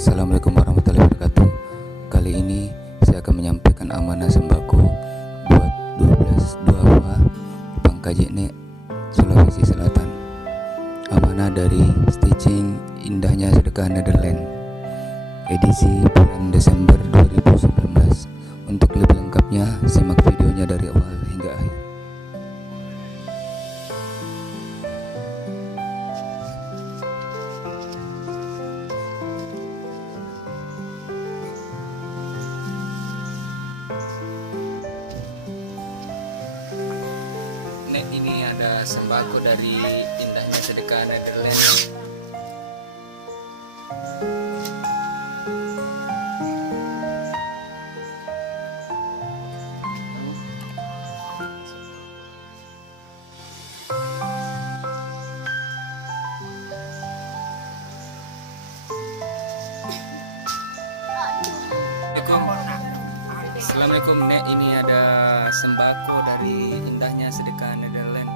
Assalamualaikum warahmatullahi wabarakatuh. Kali ini saya akan menyampaikan amanah sembako buat 12 Duafa Pangkajene, Sulawesi Selatan. Amanah dari Stitching Indahnya Sedekah Netherlands, edisi bulan Desember 2019. Untuk lebih lengkapnya, simak videonya dari awal hingga akhir. Nek, ini ada sembako dari Indahnya Sedekah Netherlands. Assalamualaikum Nek, ini ada sembako dari Indahnya Sedekah Netherlands.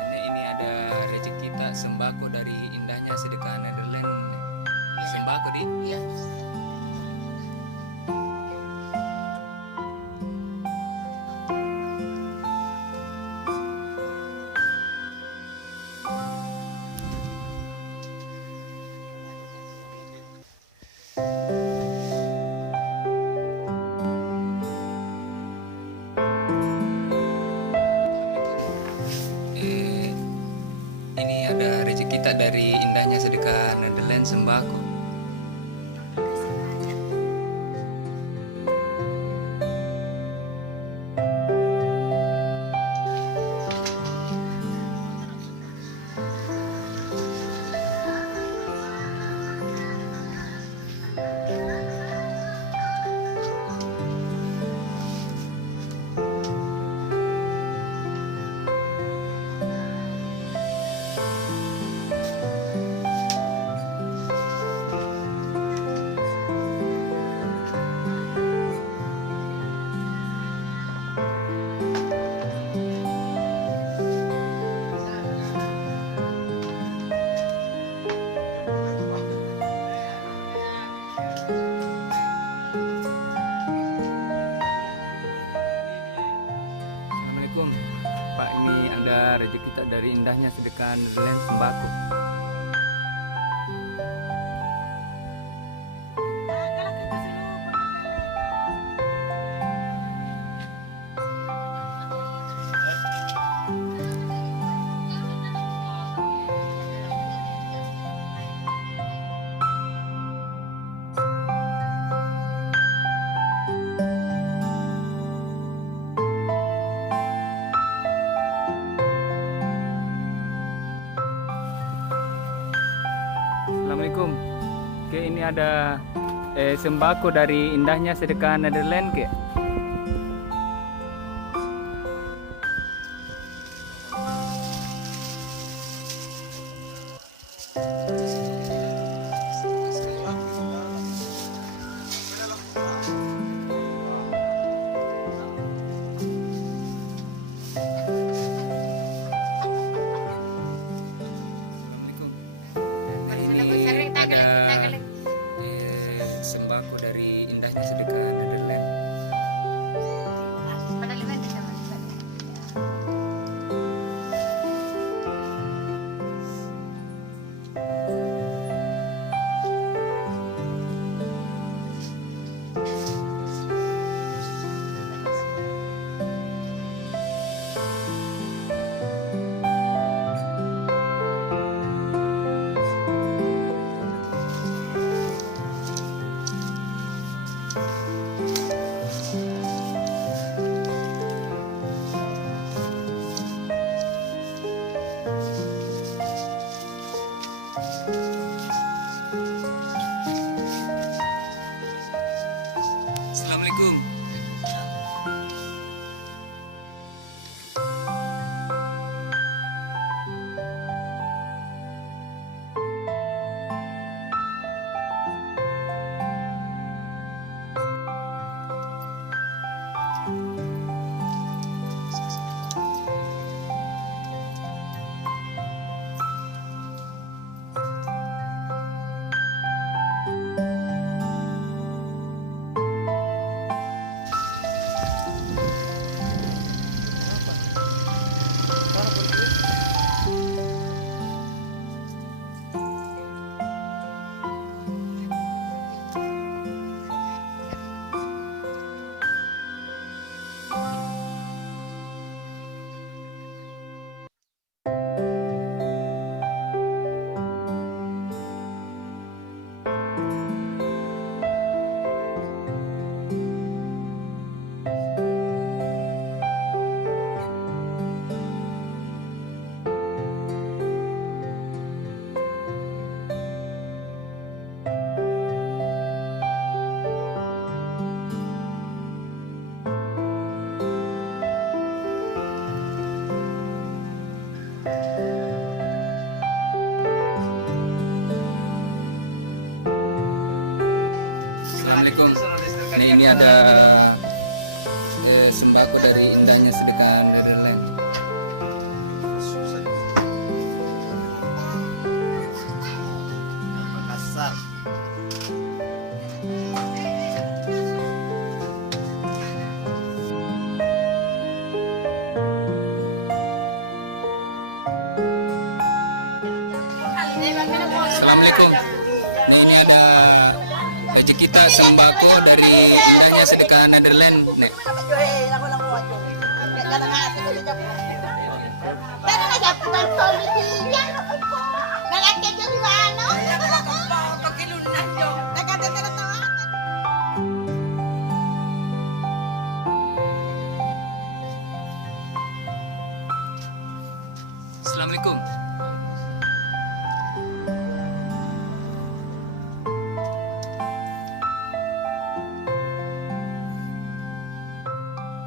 Nek, ini ada rezeki kita sembako dari Indahnya Sedekah Netherlands. Sembako di? Iya. Ini ada rezeki kita dari Indahnya Sedekah Netherlands sembako. Pak, ini ada rezeki kita dari Indahnya Sedekah Netherlands sembako. Assalamualaikum. Oke, ini ada sembako dari Indahnya Sedekah Netherlands, ke. Sembako dari Indahnya Sedekah Netherlands. Assalamualaikum. Assalamualaikum. Ini ada sembako dari indahnya sedekah Netherlands. Makassar. Assalamualaikum. Ini ada gaji kita sembako dari indahnya sedekah Netherlands. Nek. Assalamualaikum.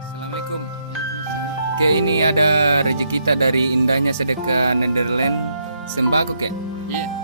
Assalamualaikum. Oke, ini ada rezeki kita dari indahnya sedekah Netherlands sembako, kek. Iya.